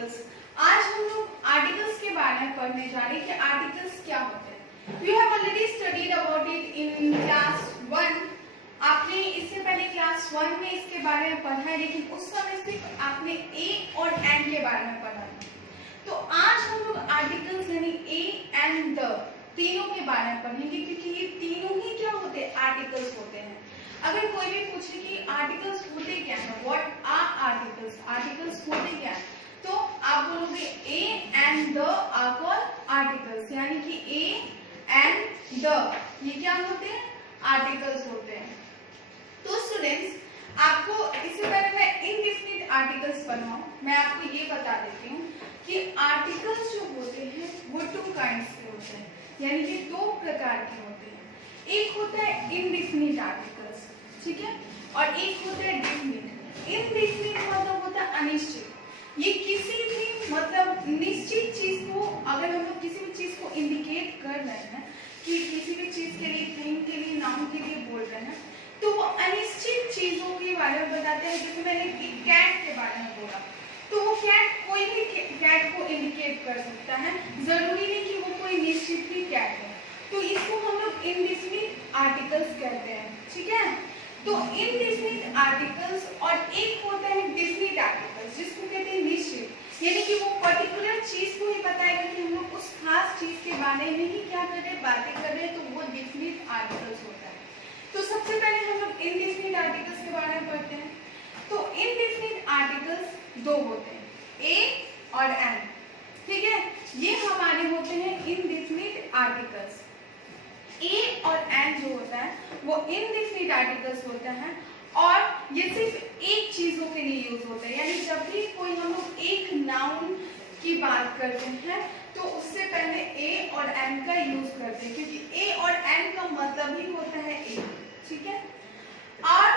Articles. आज हम लोग आर्टिकल्स के बारे में पढ़ने जा रहे हैं कि आर्टिकल्स क्या होते हैं। You have already studied about it in class 1। आपने इससे पहले क्लास 1 में इसके बारे में पढ़ा है, लेकिन उस समय सिर्फ आपने ए और एंड के बारे में पढ़ा है। तो आज हम लोग आर्टिकल्स यानी ए एंड द तीनों के बारे में पढ़ेंगे, क्योंकि ये तीनों ही क्या होते हैं, आर्टिकल्स होते हैं। अगर कोई भी पूछे कि आर्टिकल्स होते क्या हैं, व्हाट आर आर्टिकल्स, आर्टिकल्स होते क्या हैं, तो आप बोलोगे A and the are called articles, यानी कि ए एंड द ये क्या होते हैं, आर्टिकल्स होते हैं। तो स्टूडेंट्स, आपको इससे पहले मैं इनडेफिनिट आर्टिकल्स बनाऊं, मैं आपको ये बता देती हूँ कि आर्टिकल्स जो होते हैं वो 2 काइंड्स के होते हैं, यानी कि 2 प्रकार के होते हैं। एक होता है इनडेफिनिट आर्टिकल्स, ठीक है, और एक होता है डेफिनिट। इनडेफिनिट मतलब होता है अनिश्चित। ये किसी भी मतलब निश्चित चीज को, अगर हम लोग किसी भी चीज को इंडिकेट कर रहे हैं कि किसी भी चीज के लिए, थिंग के लिए, नाउन के लिए बोल रहे हैं, तो वो अनिश्चित चीजों के बारे में बताते हैं। जैसे मैंने कैट के बारे में बोला, तो वो कैट कोई भी कैट को इंडिकेट कर सकता है, जरूरी नहीं कि वो कोई निश्चित ही कैट है। तो इसको हम लोग इनडेफिनिट आर्टिकल्स कहते हैं, ठीक है। तो इनडेफिनिट आर्टिकल्स और एक होता है डेफिनिट आर्टिकल्स, जिसको कहते हैं निश्चित, यानी कि वो पर्टिकुलर चीज को ही बताएगा कि हम लोग उस खास चीज के बारे में ही क्या कर रहे हैं, बातें कर रहे हैं, तो वो डेफिनिट आर्टिकल्स होता है। तो सबसे पहले हम लोग इनडेफिनिट आर्टिकल्स के बारे में पढ़ते हैं। तो इनडेफिनिट आर्टिकल्स 2 होते हैं, ए और एंड, ठीक है। ये हमारे होते हैं इनडेफिनिट आर्टिकल्स। ए और एंड जो होता है वो इनडेफिनिट आर्टिकल्स होता है, और ये सिर्फ एक चीजों के लिए यूज होता है। यानी जब भी कोई हम लोग एक नाउन की बात करते हैं तो उससे पहले ए और एंड का यूज करते हैं, क्योंकि ए और एंड का मतलब ही होता है एक, ठीक है। और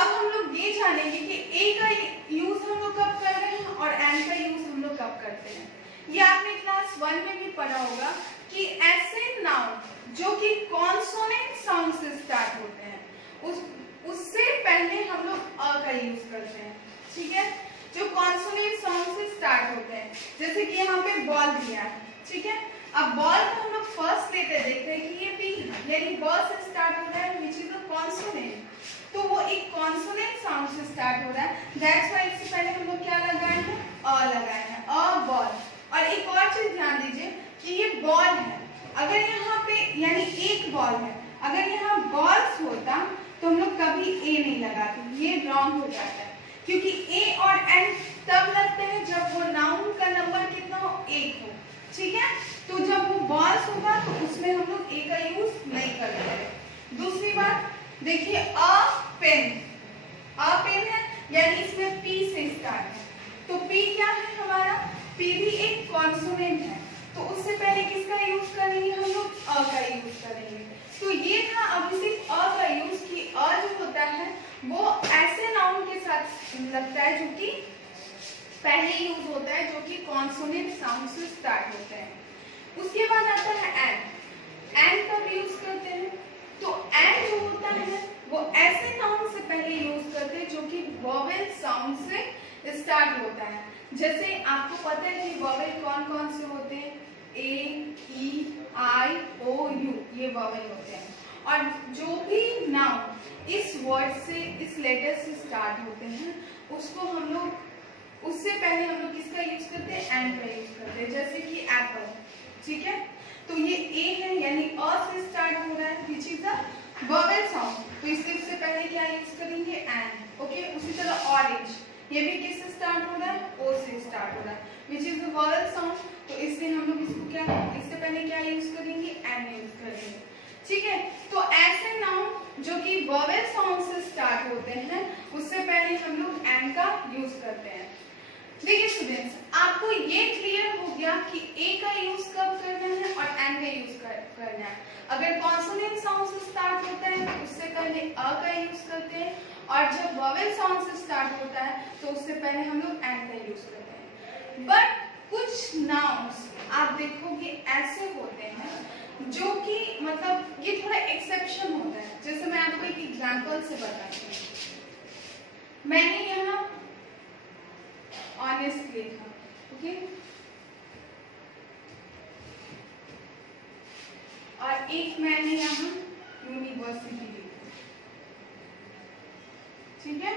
अब हम लोग ये जानेंगे कि ए का यूज हम लोग कब कर रहे हैं और एंड का यूज हम लोग कब करते हैं। ये आपने क्लास 1 में भी पढ़ा होगा कि ऐसे नाउन जो कि कॉन्सोनेंट साउंड से स्टार्ट होते हैं, उससे पहले हम लोग अ का यूज करते हैं, ठीक है। जो कॉन्सोनेंट साउंड से स्टार्ट होते हैं, जैसे कि यहाँ पे बॉल दिया है, ठीक है। अब बॉल को हम लोग फर्स्ट लेते देखते हैं कि ये बी यानी ब से स्टार्ट हो रहा है, विच इज अ कॉन्सोनेंट, तो वो एक कॉन्सोनेंट साउंड से स्टार्ट हो रहा है। दैट्स व्हाई इससे पहले हम लोग क्या लगाए हैं, अ लगाए हैं, अ बॉल। और एक और चीज ध्यान दीजिए कि ये बॉल है, अगर यहाँ पे यानी एक बॉल है, अगर यहाँ बॉल्स होता तो हम लोग कभी ए नहीं लगाते, ये रॉन्ग हो जाता है, क्योंकि ए और एंड तब लगते हैं जब वो नाउन का नंबर कितना हो, 1 हो, ठीक है। तो जब वो बॉल्स होगा तो उसमें हम लोग ए का यूज नहीं करते हैं। दूसरी बात देखिए, अ पेन है, यानी इसमें पी से स्टार्ट है, तो पी क्या है हमारा, पी भी एक कॉन्सोनेंट है, तो उससे पहले किसका यूज करेंगे हम लोग, अ का यूज करेंगे। तो ये था अभी सिर्फ अ का यूज, कि अ जो होता है वो ऐसे नाउन के साथ लगता है जो कि पहले यूज होता है, जो कि कॉन्सोनेंट साउंड से स्टार्ट होते हैं। उसके बाद आता है एंड कब यूज करते हैं, तो एंड जो होता है वो ऐसे नाउन से पहले यूज करते हैं जो कि वोवेल साउंड से स्टार्ट होता है। जैसे आपको पता है कि वोवेल कौन कौन से होते हैं, ए, ई, आई, ओ, यू, ये वोवेल होते हैं। और जो भी नाउन इस वर्ड से, इस लेटर से स्टार्ट होते हैं, उसको हम लोग, उससे पहले हम लोग किसका यूज करते हैं, एंड का यूज करते हैं। जैसे कि एप्पल, ठीक है, तो ये ए है, यानी अ से स्टार्ट हो रहा है, which is the vowel sound, तो इससे पहले क्या यूज करेंगे, एंड, ओके। उसी तरह ऑरेंज, ये भी किससे स्टार्ट हो रहा है, ओ से स्टार्ट हो रहा है, which is the vowel sound, तो इससे हम लोग इसको क्या, इससे पहले क्या यूज करेंगे, एंड यूज करेंगे, ठीक है। तो ऐसे नाउन जो कि वोवेल साउंड से स्टार्ट होते हैं, उससे पहले हम लोग एंड का यूज करते हैं। देखिए स्टूडेंट्स, आपको ये क्लियर हो गया कि ए का यूज कब करना है और एंड का यूज करना है। अगर कॉन्सोनेंट साउंड से स्टार्ट होता है तो उससे पहले अ का यूज करते हैं, और जब वोवेल साउंड से स्टार्ट होता है तो उससे पहले हम लोग एंड का यूज करते हैं। बट कुछ नाउन्स आप देखोगे ऐसे होते हैं जो कि मतलब ये थोड़ा एक्सेप्शन होता है। जैसे मैं आपको एक एग्जांपल से बताती हूँ। मैंने यहाँ ऑनेस्ट लिखा, ओके। और एक मैंने यहाँ यूनिवर्सिटी लिखा, ठीक है।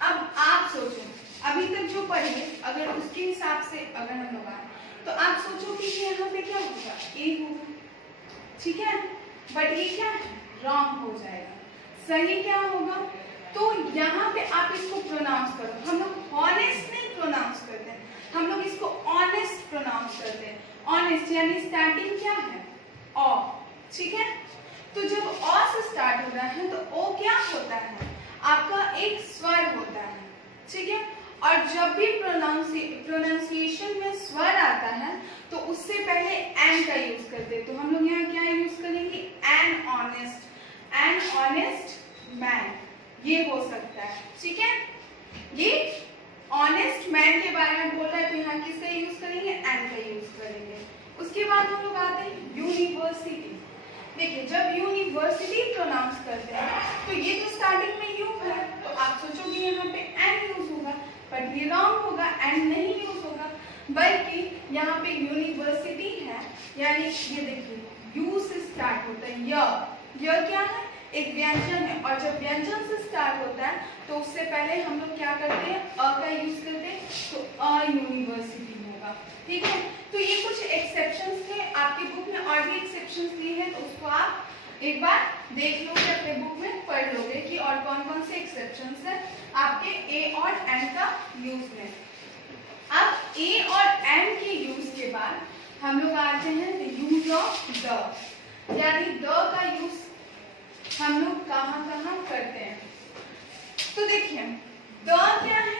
अब आप सोचो, अभी तक जो पढ़े अगर उसके हिसाब से अगर हम लोग आए तो आप सोचो कि यहाँ पे क्या होगा, ए होगा, ठीक है। बट ये क्या है, रॉन्ग हो जाएगा। सही क्या होगा, तो यहाँ पे आप इसको प्रोनाउंस करो। हम लोग हॉनेस्ट नहीं प्रोनाउंस करते हैं, हम लोग इसको ऑनेस्ट प्रोनाउंस करते हैं। ऑनेस्ट यानी स्टार्टिंग क्या है, ओ, ठीक है। तो जब ओ से स्टार्ट हो रहा है तो ओ क्या होता है, आपका एक स्वर होता है, ठीक है। और जब भी प्रोनाउंसिएशन में स्वर आता है तो उससे पहले एन का यूज करते हैं। तो हम लोग यहाँ क्या यूज करेंगे, एन ऑनेस्ट मैन, ये हो सकता है, ठीक है। ये ऑनेस्ट मैन के बारे में बोल रहा है तो यहाँ किसका यूज करेंगे, एन का यूज करेंगे। उसके बाद हम लोग आते हैं यूनिवर्सिटी। देखिए जब यूनिवर्सिटी प्रोनाउंस करते हैं तो ये तो स्टार्टिंग में यू है, तो आप सोचोगे यहाँ पे एन यूज होगा, बट ये रॉन्ग होगा, एन नहीं यूज होगा, बल्कि यहाँ पे यूनिवर्सिटी है, यानी ये देखिए यू से स्टार्ट होता है। य क्या है, एक व्यंजन है, और जब व्यंजन से स्टार्ट होता है तो उससे पहले हम लोग क्या करते हैं, अ का यूज करते हैं, तो अ यूनिवर्सिटी होगा, ठीक है। तो ये कुछ एक्सेप्शंस थे, आपकी बुक में और भी एक्सेप्शंस दिए हैं, तो उसको आप एक बार देख लोगे, अपने बुक में पढ़ लोगे कि और कौन कौन से एक्सेप्शंस है आपके ए और एन का यूज में। अब ए और एन के यूज के बाद हम लोग आते हैं यूज ऑफ द, यानी द का यूज हम लोग कहाँ कहाँ करते हैं। तो देखिए द क्या है,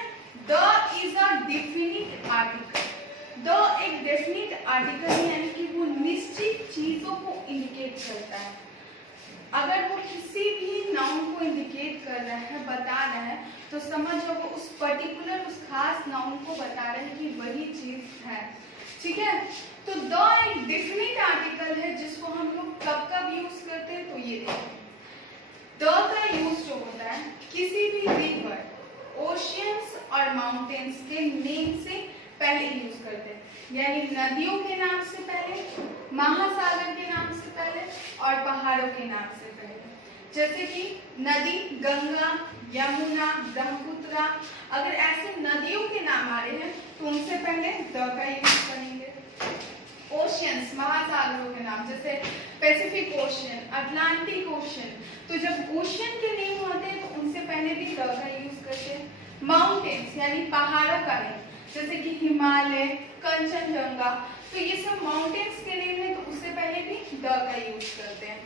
the is a definite article. The एक डेफिनिट आर्टिकल है, यानी कि वो निश्चित चीजों को इंडिकेट करता है। अगर वो किसी भी नाउन को इंडिकेट कर रहा है, बता रहा है, तो समझो वो उस पर्टिकुलर उस खास नाउन को बता रहे हैं कि वही चीज है, ठीक है। तो द एक डेफिनिट आर्टिकल है जिसको हम लोग कब कब यूज करते हैं, तो ये देखिए द का यूज जो होता है किसी भी रिवर, ओशियंस और माउंटेन्स के नेम से पहले यूज करते हैं, यानी नदियों के नाम से पहले, महासागर के नाम से पहले और पहाड़ों के नाम से पहले। जैसे कि नदी गंगा, यमुना, ब्रह्मपुत्र, अगर ऐसे नदियों के नाम आ रहे हैं तो उनसे पहले द का यूज करेंगे। ओशियंस, महासागरों के नाम, जैसे पैसिफिक ओशियन, अटलांटिक ओशियन, तो जब ओशियन के नेम होते हैं तो उनसे पहले भी द का यूज करते हैं। माउंटेन्स यानी पहाड़ों का नेम, जैसे कि हिमालय, कंचनजंगा, तो ये सब माउंटेन्स के नेम है, तो उससे पहले भी द का यूज करते हैं।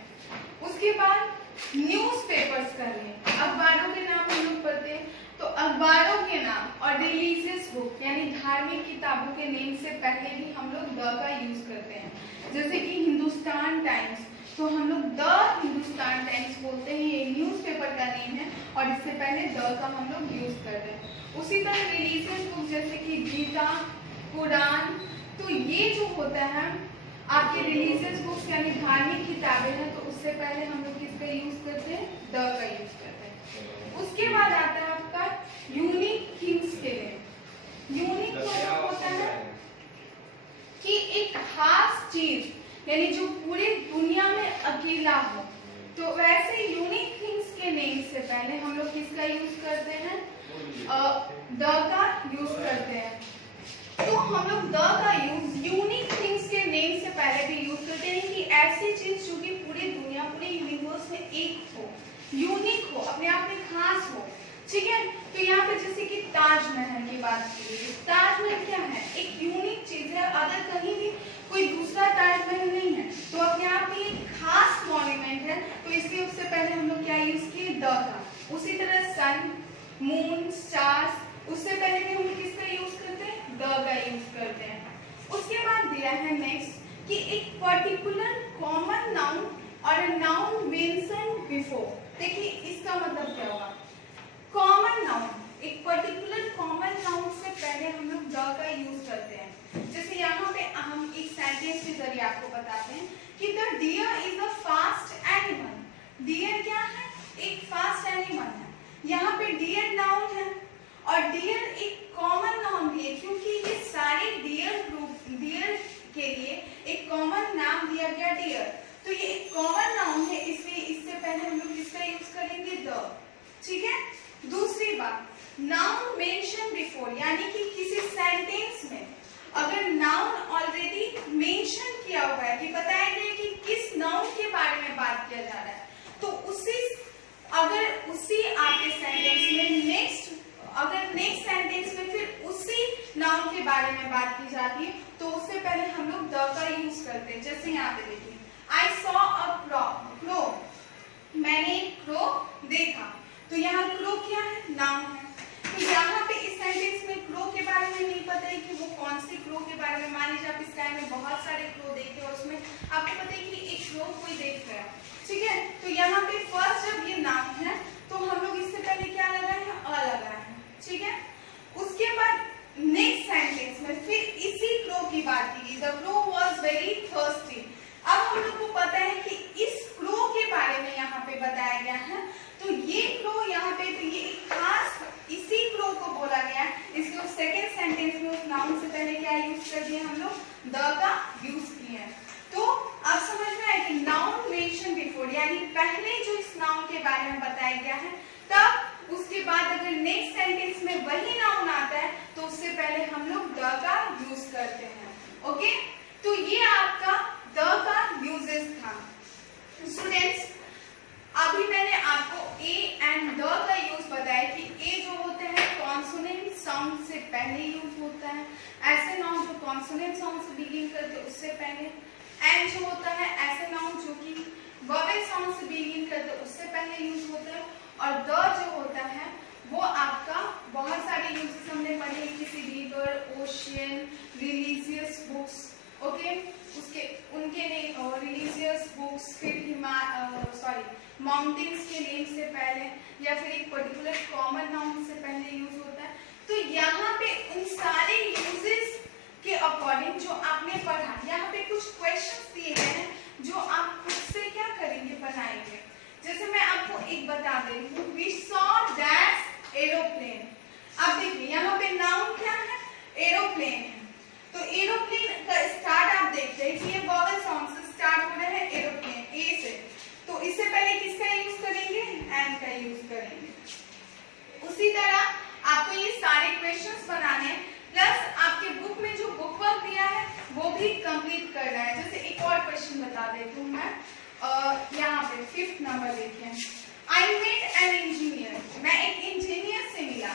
उसके बाद न्यूज़पेपर्स का नेम, अखबारों के नाम हम लोग पढ़ते हैं, तो अखबारों के नाम और रिलीजियस बुक यानी धार्मिक किताबों के नेम से पहले भी हम लोग द का यूज करते हैं। जैसे कि हिंदुस्तान टाइम्स, तो हम लोग द हिंदुस्तान टाइम्स बोलते हैं, ये न्यूज़पेपर का नेम है और इससे पहले द का हम लोग यूज करते हैं। उसी तरह रिलीजियस बुक जैसे कि गीता, कुरान, तो ये जो होता है आपके रिलीजियस बुक्स यानी धार्मिक किताबें हैं, तो उससे पहले हम लोग किसका यूज करते हैं, द का यूज करते हैं। उसके बाद आता है आपका यूनिक थिंग्स के लिए। यूनिक मतलब होता है कि एक खास चीज, यानी जो पूरी दुनिया में अकेला हो, तो वैसे यूनिक थिंग्स के नेम से पहले हम लोग किसका यूज करते हैं, द का यूज करते हैं। तो हम लोग द का यूज यूनिक थिंग्स के नेम से पहले भी यूज करते हैं कि ऐसी चीज जो कि पूरी दुनिया, पूरे यूनिवर्स में एक हो, यूनिक हो, अपने आप में खास हो, ठीक है। तो यहाँ पे जैसे कि ताजमहल की बात करिए, ताजमहल क्या है, एक यूनिक चीज है, अगर कहीं भी कोई दूसरा ताजमहल नहीं है तो अपने आप में एक खास मॉन्यूमेंट है, तो इसलिए उससे पहले हम लोग क्या यूज किए, द का। उसी तरह सन, मून, स्टार्स, उससे पहले भी हम लोग किसका यूज करते हैं, द का यूज करते हैं। उसके बाद दिया है नेक्स्ट कि एक पर्टिकुलर कॉमन नाउन और नाउन मेंशन्ड बिफोर। देखिए इसका मतलब क्या होगा, कॉमन नाउन, एक पर्टिकुलर कॉमन नाउन से पहले हम लोग द का यूज करते हैं। जैसे यहाँ पे हम एक सेंटेंस के जरिए आपको बताते हैं कि the deer is a fast animal. Deer क्या है, एक फास्ट एनिमल है। यहाँ पे डियर नाउन है और डियर एक कॉमन नाउन भी है, क्योंकि ये गया डियर। तो ये एक कॉमन नाउन है, इसलिए इससे पहले हम लोग किसका यूज करेंगे? द। ठीक है। दूसरी बात, नाउन मेंशन बिफोर, यानी कि किसी सेंटेंस में अगर नाउन ऑलरेडी मेंशन किया हुआ है, कि बताया गया कि किस नाउन के बारे में बात किया जा रहा है, तो अगर उसी आपके सेंटेंस में नेक्स्ट सेंटेंस में फिर उसी नाउन के बारे में बात की जाती है, तो उससे पहले हम लोग द का यूज करते हैं। जैसे यहाँ पे देखिए, आई सॉ अ क्रो, मैंने एक क्रो देखा। तो यहाँ क्रो क्या है? नाउन है। तो यहाँ पे इस सेंटेंस में क्रो के बारे में नहीं पता है कि वो कौन सी क्रो के बारे में। मान लीजिए आप स्काई में बहुत सारे क्रो देखे और उसमें आपको पता है कि एक क्रो कोई देख रहा है, ठीक है। तो यहाँ पे फर्स्ट जब ये नाउन है तो हम लोग इससे पहले क्या लगाए हैं? अ लगाए हैं, ठीक है। उसके बाद नेक्स्ट सेंटेंस में फिर इसी क्रो की बात की गई, the crow was very thirsty. अब हम लोग को पता है कि इस क्रो के बारे में यहाँ पे बताया गया है, तो ये क्रो यहाँ पे, तो ये खास इसी क्रो को बोला गया है, इसलिए उस सेकेंड सेंटेंस में उस नाउन से पहले क्या यूज कर दिए हम लोग? द का यूज किए हैं। तो आप समझ में आए कि नाउन मेंशन बिफोर, यानी पहले जो इस नाउन के बारे में बताया गया है, तब उसके बाद अगर नेक्स्ट सेंटेंस में वही नाउन आता है तो उससे पहले हम लोग द का यूज करते हैं। ओके, तो ये आपका द का यूजेस था। स्टूडेंट्स, अभी मैंने आपको ए एंड द का यूज बताया कि ए जो होता है कॉन्सोनेंट साउंड से पहले यूज होता है, ऐसे नाउन जो कॉन्सोनेंट साउंड से बिगिन करते हैं उससे पहले, एंड जो होता है ऐसे नाउन जो कि वोवेल साउंड से बिगिन करते हैं उससे पहले यूज होता है, और द जो होता है वो आपका बहुत सारे यूजेस हमने पढ़े, किसी river, ocean, religious books, okay, उसके उनके रिलीजियस बुक्स, फिर माउंटेन्स के नेम से पहले, या फिर एक पर्टिकुलर कॉमन नाउन से पहले यूज होता है। तो यहाँ पे उन सारे यूजेस के अकॉर्डिंग जो आपने पढ़ा, यहाँ पे कुछ क्वेश्चंस दिए गए हैं जो आप खुद से क्या करेंगे? बनाएंगे। जैसे मैं आपको एक बता दे रही हूँ, वी सॉ दैट एरोप्लेन। अब देखिए यहाँ पे नाउन क्या है? एरोप्लेन है। तो एरोप्लेन का स्टार्ट आप देखते हैं कि ये वोवेल साउंड से स्टार्ट हो रहा है, एरोप्लेन ए से, तो इससे पहले किसका यूज करेंगे? एंड का यूज करेंगे। उसी तरह आपको ये सारे क्वेश्चंस बनाने हैं, प्लस आपके बुक में जो बुक वर्क दिया है वो भी कंप्लीट करना है। जैसे एक और क्वेश्चन बता देती हूँ मैं, यहाँ पे 5th नंबर देखिए, आई मेट एन इंजीनियर, मैं एक इंजीनियर से मिला,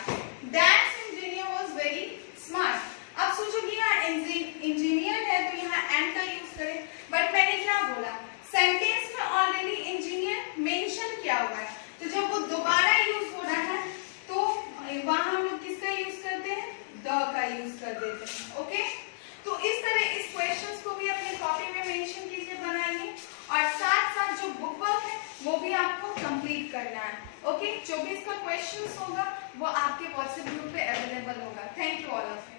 that engineer was very smart. अब सोचो कि यहाँ इंजीनियर है तो यहाँ एंड का यूज करें, बट मैंने क्या बोला? सेंटेंस में ऑलरेडी इंजीनियर मेंशन किया हुआ है, तो जब वो दोबारा यूज हो रहा है तो वहां हम लोग किसका यूज करते हैं? द का यूज कर देते हैं। ओके, तो इस तरह इस क्वेश्चंस को भी अपने कॉपी में मेंशन कीजिए, बनाइए, और साथ साथ जो बुक वर्क है वो भी आपको कंप्लीट करना है। ओके, जो भी इसका क्वेश्चंस होगा वो आपके व्हाट्सएप ग्रुप पे अवेलेबल होगा। Thank you all of you.